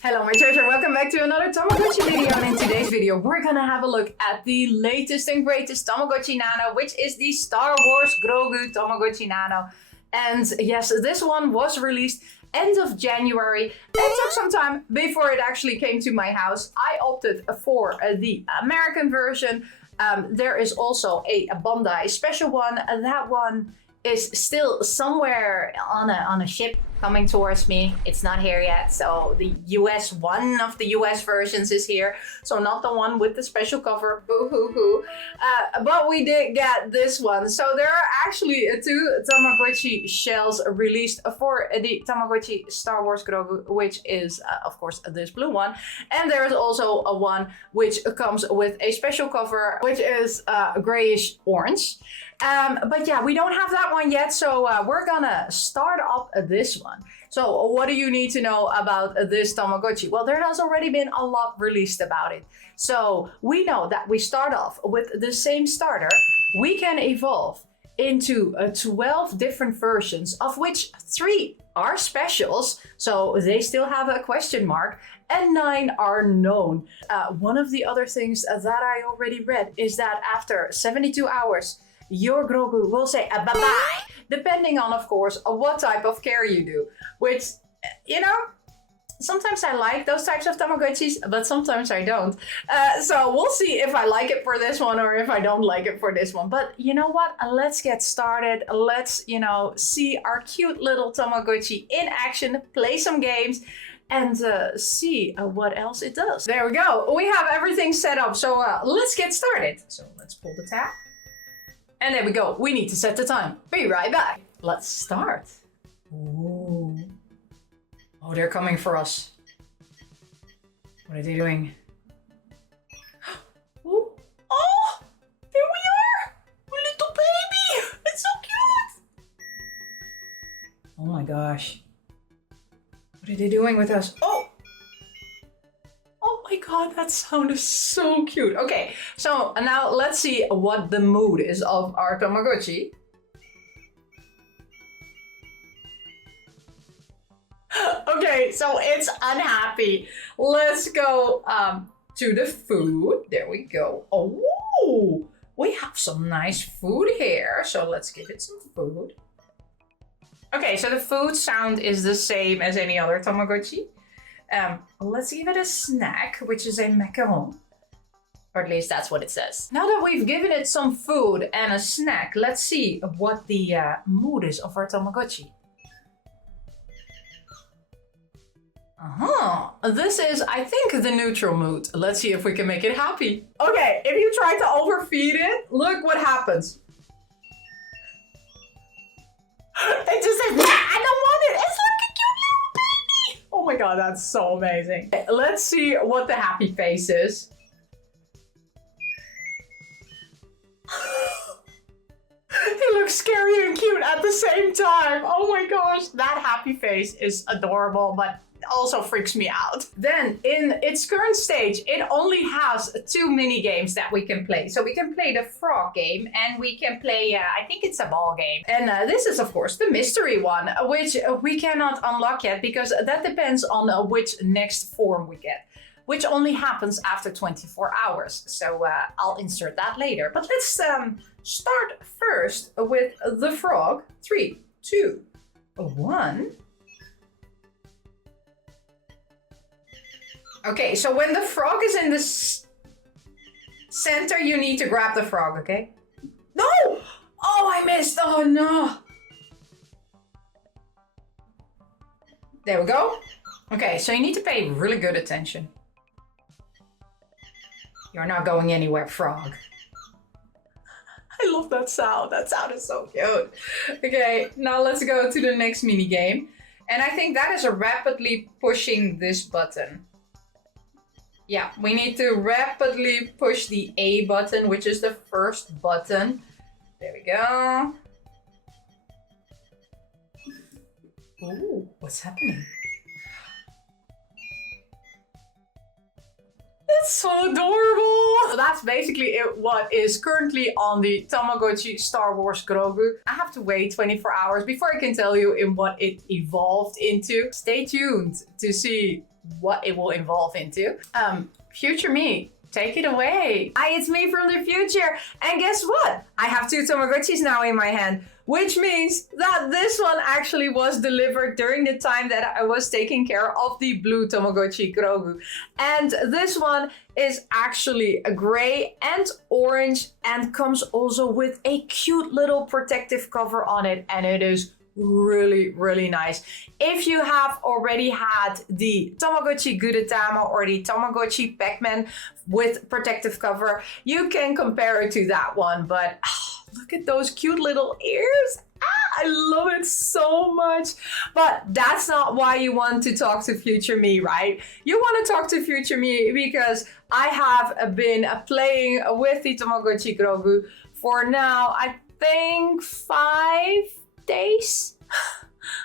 Hello my treasure, welcome back to another Tamagotchi video, and in today's video we're gonna have a look at the latest and greatest Tamagotchi Nano, which is the Star Wars Grogu Tamagotchi Nano. And yes, this one was released end of January. It took some time before it actually came to my house. I opted for the American version. There is also a Bandai special one. That one is still somewhere on a ship coming towards me. It's not here yet. So the US, one of the US versions is here. So not the one with the special cover, boo hoo hoo. But we did get this one. So there are actually two Tamagotchi shells released for the Tamagotchi Star Wars Grogu, which is of course this blue one. And there is also a one which comes with a special cover, which is grayish orange. But yeah, we don't have that one yet, so we're gonna start up this one. So what do you need to know about this Tamagotchi? Well, there has already been a lot released about it. So we know that we start off with the same starter. We can evolve into 12 different versions, of which 3 are specials, so they still have a question mark, and 9 are known. One of the other things that I already read is that after 72 hours, your Grogu will say a bye-bye, depending on, of course, what type of care you do. Which, you know, sometimes I like those types of Tamagotchis, but sometimes I don't. So we'll see if I like it for this one or if I don't like it for this one. But you know what? Let's get started. Let's, see our cute little Tamagotchi in action, play some games, and see what else it does. There we go. We have everything set up. So let's get started. So let's pull the tab. And there we go. We need to set the time. Be right back. Let's start. Ooh. Oh, they're coming for us. What are they doing? Ooh. Oh, there we are. Little baby. It's so cute. Oh my gosh. What are they doing with us? Oh. Oh my god, that sound is so cute. Okay, so now let's see what the mood is of our Tamagotchi. Okay, so it's unhappy. Let's go to the food. There we go. Oh, we have some nice food here. So let's give it some food. Okay, so the food sound is the same as any other Tamagotchi. Let's give it a snack, which is a macaron. Or at least that's what it says. Now that we've given it some food and a snack, let's see what the mood is of our Tamagotchi. This is, I think, the neutral mood. Let's see if we can make it happy. Okay, if you try to overfeed it, look what happens. It just says, I don't want it. It's like a cute little baby. Oh my god, that's so amazing. Let's see what the happy face is. He looks scary and cute at the same time. Oh my gosh, that happy face is adorable, but also freaks me out. Then in its current stage, it only has 2 mini games that we can play. So we can play the frog game and we can play, I think it's a ball game. And this is of course the mystery one, which we cannot unlock yet because that depends on which next form we get, which only happens after 24 hours. So I'll insert that later. But let's start first with the frog. 3, 2, 1. Okay, so when the frog is in the center, you need to grab the frog, okay? No! Oh, I missed. Oh, no. There we go. Okay, so you need to pay really good attention. You're not going anywhere, frog. I love that sound. That sound is so cute. Okay, now let's go to the next mini game. And I think that is rapidly pushing this button. Yeah, we need to rapidly push the A button, which is the first button. There we go. Ooh, what's happening? That's so adorable! So that's basically what is currently on the Tamagotchi Star Wars Grogu. I have to wait 24 hours before I can tell you in what it evolved into. Stay tuned to see what it will evolve into. Future me, take it away. Hi, it's me from the future. And guess what? I have 2 Tamagotchis now in my hand, which means that this one actually was delivered during the time that I was taking care of the blue Tamagotchi Grogu. And this one is actually a gray and orange and comes also with a cute little protective cover on it. And it is really, really nice. If you have already had the Tamagotchi Gudetama or the Tamagotchi Pac-Man with protective cover, you can compare it to that one. But look at those cute little ears. I love it so much. But that's not why you want to talk to future me, right? You want to talk to future me because I have been playing with the Tamagotchi Grogu for now, I think 5 days.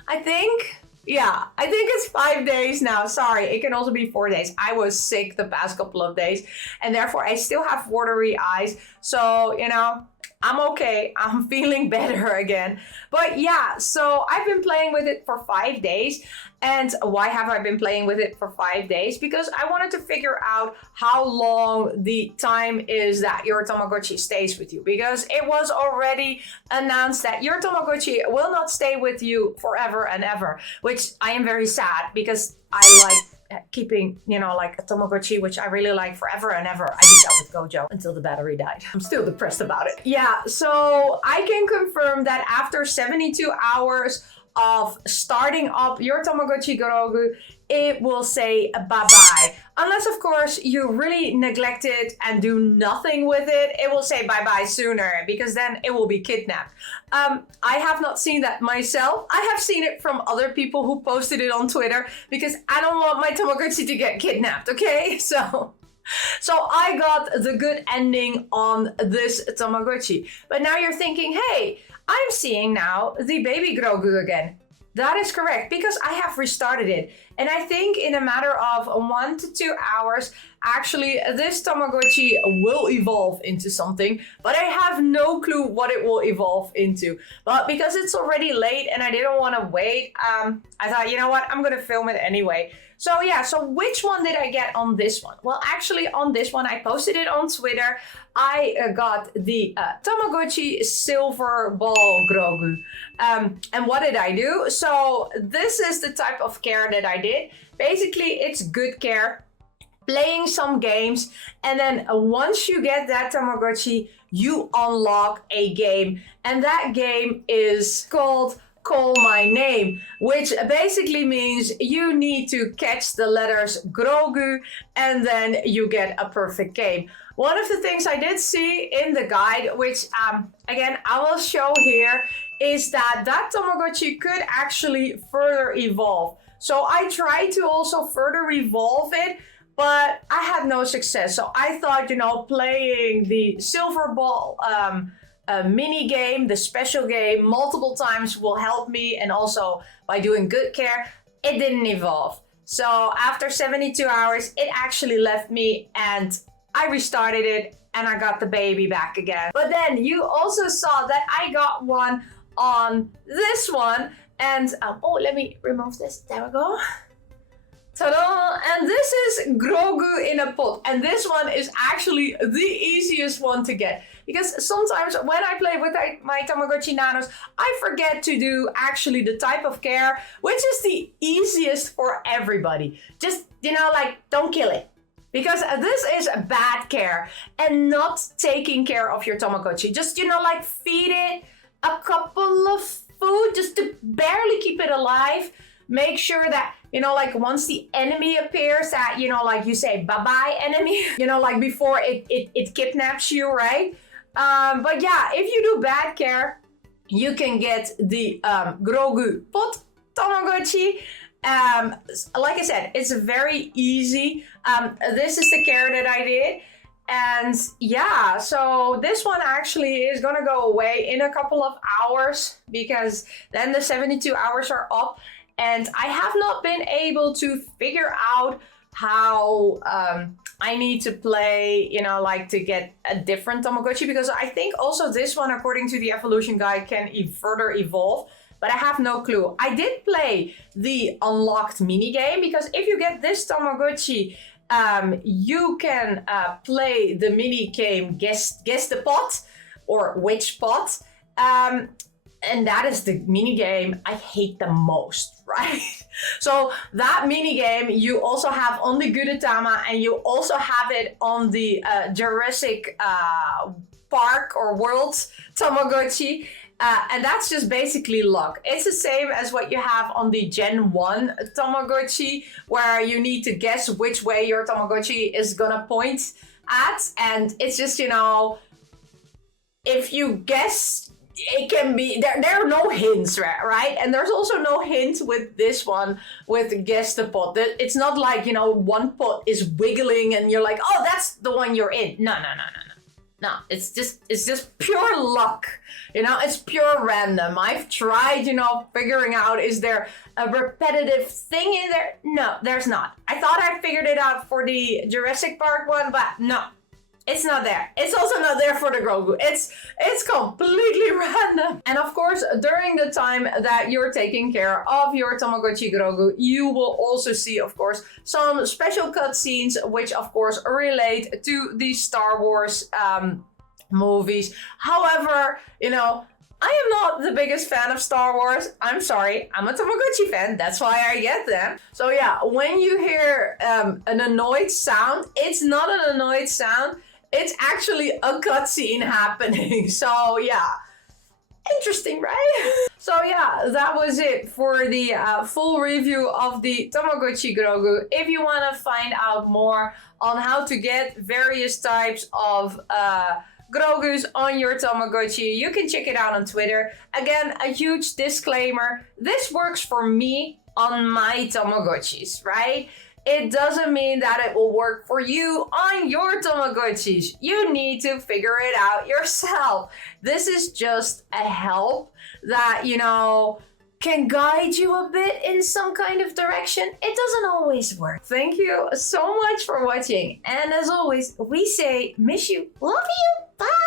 I think it's 5 days now. Sorry, it can also be 4 days. I was sick the past couple of days and therefore I still have watery eyes. So, you know, I'm okay. I'm feeling better again. But yeah, so I've been playing with it for 5 days. And why have I been playing with it for 5 days? Because I wanted to figure out how long the time is that your Tamagotchi stays with you. Because it was already announced that your Tamagotchi will not stay with you forever and ever. Which I am very sad because I like keeping, you know, like a Tamagotchi, which I really like forever and ever. I did that with Gojo until the battery died. I'm still depressed about it. Yeah, so I can confirm that after 72 hours of starting up your Tamagotchi Grogu, it will say bye-bye. Unless, of course, you really neglect it and do nothing with it, it will say bye-bye sooner, because then it will be kidnapped. I have not seen that myself. I have seen it from other people who posted it on Twitter, because I don't want my Tamagotchi to get kidnapped, okay? So I got the good ending on this Tamagotchi. But now you're thinking, hey, I'm seeing now the baby Grogu again. That is correct, because I have restarted it. And I think in a matter of 1 to 2 hours, actually this Tamagotchi will evolve into something, but I have no clue what it will evolve into. But because it's already late and I didn't want to wait, I thought, you know what, I'm going to film it anyway. So yeah, so which one did I get on this one? Well, actually on this one, I posted it on Twitter. I got the Tamagotchi Silver Ball Grogu. And what did I do? So this is the type of care that I did. Basically, it's good care, playing some games. And then once you get that Tamagotchi, you unlock a game. And that game is called Call My Name, which basically means you need to catch the letters Grogu and then you get a perfect game. One of the things I did see in the guide, which again I will show here, is that Tamagotchi could actually further evolve. So I tried to also further evolve it, but I had no success. So I thought, you know, playing the Silver Ball mini game, the special game, multiple times will help me. And also by doing good care, it didn't evolve. So after 72 hours, it actually left me and I restarted it and I got the baby back again. But then you also saw that I got one on this one. And oh, let me remove this. There we go. Ta-da! And this is Grogu in a pot. And this one is actually the easiest one to get. Because sometimes when I play with my Tamagotchi Nanos, I forget to do actually the type of care, which is the easiest for everybody. Just, you know, like, don't kill it. Because this is bad care and not taking care of your Tamagotchi. Just, you know, like feed it a couple of food just to barely keep it alive. Make sure that, you know, like once the enemy appears that, you know, like you say, bye-bye enemy, you know, like before it kidnaps you, right? But yeah, if you do bad care, you can get the Grogu pot Tamagotchi. Like I said, it's very easy. This is the care that I did. And yeah, so this one actually is gonna go away in a couple of hours because then the 72 hours are up. And I have not been able to figure out how I need to play, you know, like to get a different Tamagotchi, because I think also this one, according to the evolution guide, can further evolve. but I have no clue. I did play the unlocked minigame, because if you get this Tamagotchi, you can play the minigame Guess the Pot, or Which Pot. And that is the minigame I hate the most, right? So that minigame you also have on the Gudetama, and you also have it on the Jurassic Park or World Tamagotchi. And that's just basically luck. It's the same as what you have on the Gen 1 Tamagotchi, where you need to guess which way your Tamagotchi is gonna point at. And it's just, you know, if you guess, it can be, there are no hints, right? And there's also no hint with this one, with Guess the Pot. It's not like, you know, one pot is wiggling and you're like, oh, that's the one you're in. No. No, it's just pure luck. You know, it's pure random. I've tried, you know, figuring out, is there a repetitive thing in there? No, there's not. I thought I figured it out for the Jurassic Park one, but no. It's not there. It's also not there for the Grogu. It's completely random. And of course, during the time that you're taking care of your Tamagotchi Grogu, you will also see, of course, some special cutscenes, which of course relate to the Star Wars movies. However, you know, I am not the biggest fan of Star Wars. I'm sorry, I'm a Tamagotchi fan. That's why I get them. So yeah, when you hear an annoyed sound, it's not an annoyed sound. It's actually a cutscene happening. So yeah, interesting, right? So yeah, that was it for the full review of the Tamagotchi Grogu. If you want to find out more on how to get various types of Grogus on your Tamagotchi, you can check it out on Twitter. Again, a huge disclaimer. This works for me on my Tamagotchis, right? It doesn't mean that it will work for you on your Tamagotchis. You need to figure it out yourself. This is just a help that, you know, can guide you a bit in some kind of direction. It doesn't always work. Thank you so much for watching. And as always, we say, miss you, love you, bye.